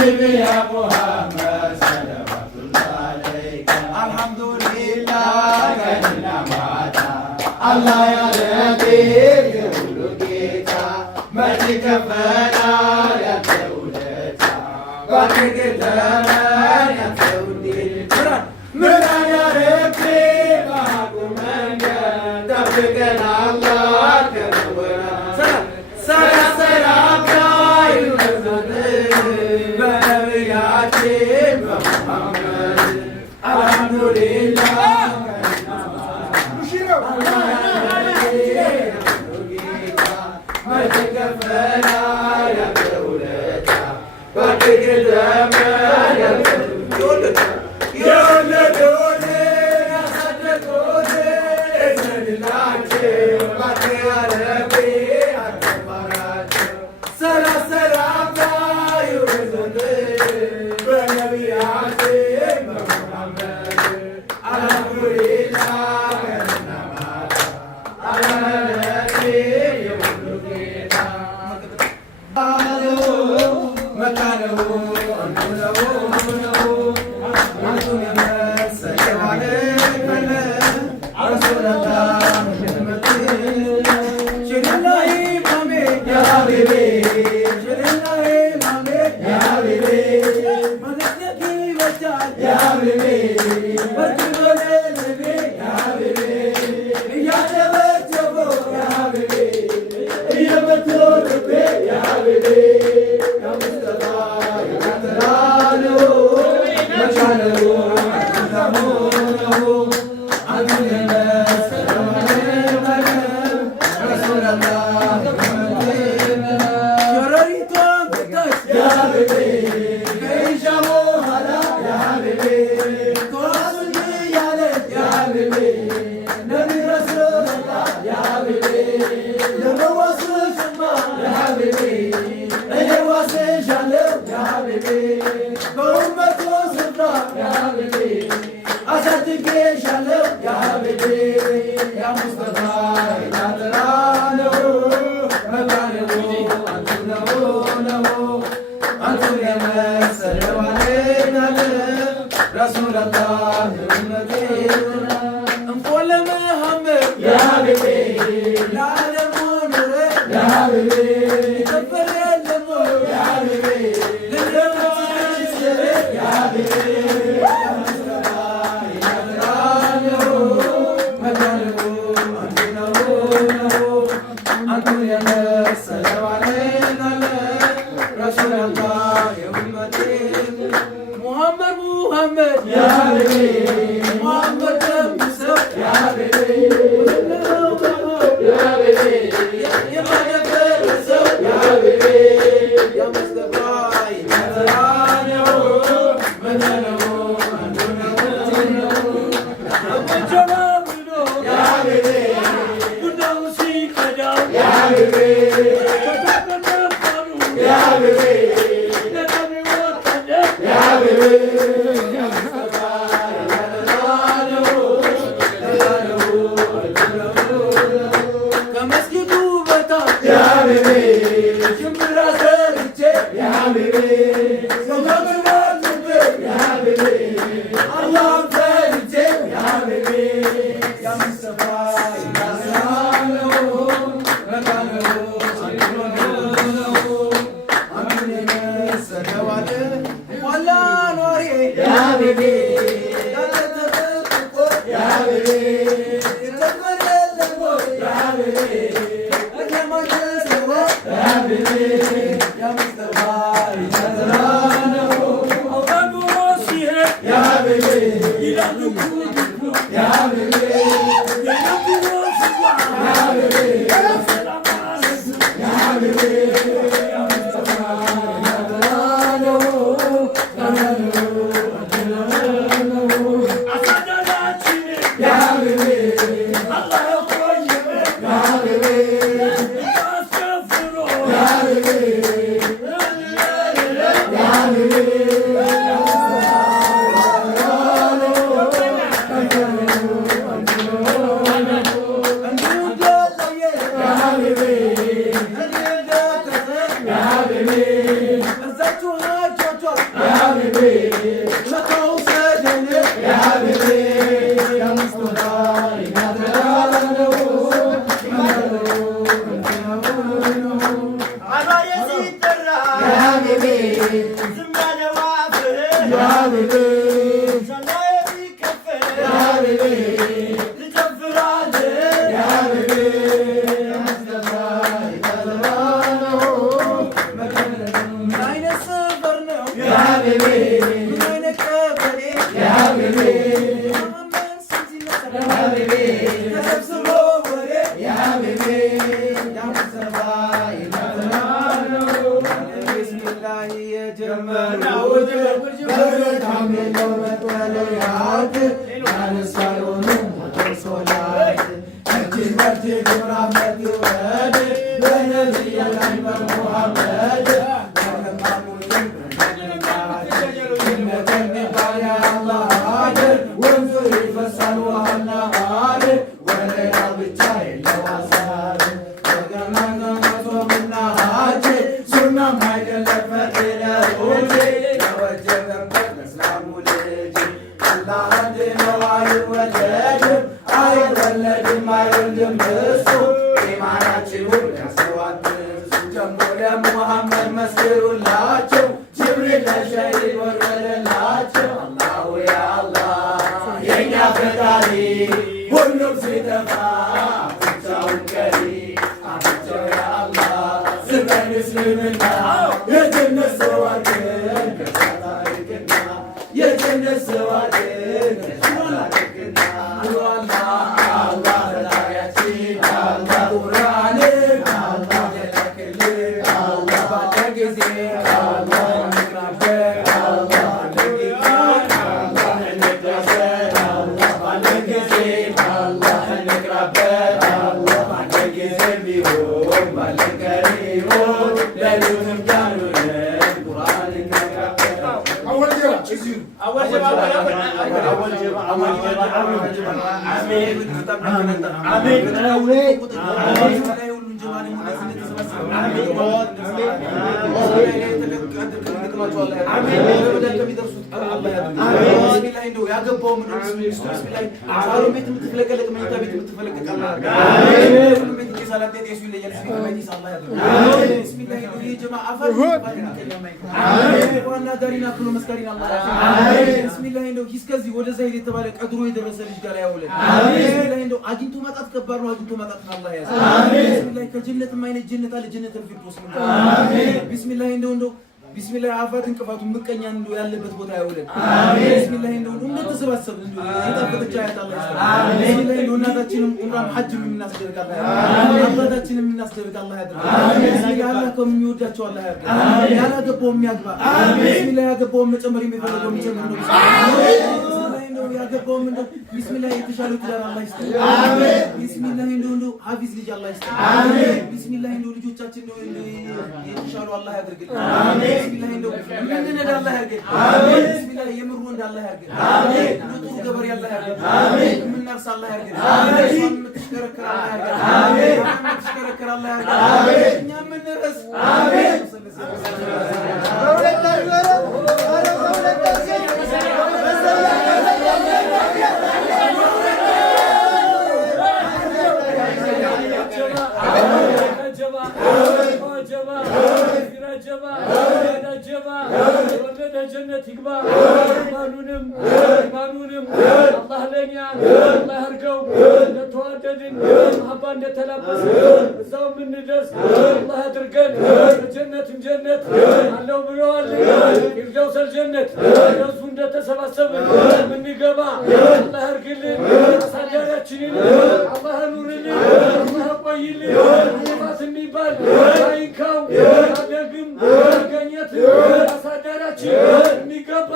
حبيبي يا محمد صلوات الله عليك الحمد لله كنا معنا الله يا لطيف يقول جيتا ما تكفانا يا دولتا قدك الزمان يا دولتا من يا ربي معكم من تبقنا الله كرمنا سلام سلام الحمد لله ما تكفانا يا دولتا بعدك الزمان يا دولتا يا دولتا يا صدقوني اسم العجيب بعدك يا ربي أكبرت سلام سلام رسول الله انقل محمد يا حبيبي العالم نور يا حبيبي كفر الدموع يا حبيبي للرمز يا حبيبي يا مصطفى يا درانه مكانه أنتم يا ناس سلام علينا رسول الله يا أمتي محمد يا حبيبي محمد يوسف يا حبيبي يا حبيبي يا ملك الرسول يا حبيبي يا مصطفى يا درانه مدنه أبو جمال يا حبيبي ودوسي كداو يا حبيبي يا حبيبي يا حبيبي ዝም ያለ ዋፍህ ያብብ ሰማይ ቢከፈት ያብብ ትጨፍራለህ ያብብ ምን አይነት ሰፈር ነው ያብብ ምን አይነት ቀበሌ ያብብ ተሰብስቦ ወሬ ያብብ محمد مسير الله جبريل الشهيد والولالاቸው አላሁ ያ አላህ የኛ ፈጣሪ ሁሉም ሲጠፋ ብቻውን ቀሪ አብቻው ያ አላህ ስበን እስልምና የጀነት ሰው አድርገን ከሳታሪክና የጀነት ሰው አድርገን ከሳታሪክና አላህ አላህ ፈጣሪያችን አላህ ቁርአን አላህ የላክልን አላህ ባለጊዜ እስከዚህ ወደ ዘይት የተባለ ቀድሮ የደረሰ ልጅ ጋር ያውለን ቢስሚላህ እንደው አግኝቶ ማጣት ከባድ ነው አግኝቶ ማጣት አላህ ያዘ ቢስሚላህ ከጀነት ማይነት ጀነት አለ ጀነት الفردوس አሜን ቢስሚላህ እንደው ቢስሚላህ አፋት እንቅፋቱ ምቀኛ እንደው ያለበት ቦታ ያውለን አሜን ቢስሚላህ እንደው ተሰባሰብ እንደው የጠበቀች አያት አላህ ያስታ አሜን ቢስሚላህ እንደው እናታችንም ኡምራም ሐጅም የምናስደርግ አላህ አሜን አባታችንም የምናስደርግ አላህ ያድርግ አሜን ቢስሚላህ አላህ ከሚወዳቸው አላህ ያድርግ አሜን ያላገባው የሚያግባ አሜን ቢስሚላህ ያገባው መጨመር የሚፈልገው የሚጨምር ነው አሜን ያገባው እንደው ቢስሚላህ የተሻለ ትዳር አላህ ይስጥ አሜን ቢስሚላህ እንደው ሐፊዝ ልጅ አላህ ይስጥ አሜን ቢስሚላህ እንደው ልጆቻችን ነው የተሻሉ አላህ ያድርግልን አሜን ቢስሚላህ እንደው ምንነዳ አላህ ያድርግ አሜን ቢስሚላህ የምሩ እንደ አላህ ያድርግ አሜን ጥሩ ገበሬ አላህ ያድርግ አሜን ምንናርስ አላህ ያድርግ አሜን ምትሽከረከር አላህ ያድርግ አሜን ምትሽከረከር አላህ ያድርግ አሜን እኛ ምንረስ አሜን ጀነት ይግባ ኢማኑንም አላህ ለኛ አላህ አርገው እንደተዋደድን መሐባ እንደተላበሰ እዛው ምንደርስ አላህ አድርገን ጀነትም ጀነት አለው ብለዋል ይርዳውሰል ጀነት እሱ እንደተሰባሰብን ምንገባ አላህ አርግልን አሳዳራችንን አላህ ኑርልን አላህ ቆይልን ይፋት የሚባል አይንካው አደግም ገኘት አሳዳራችን የሚገባ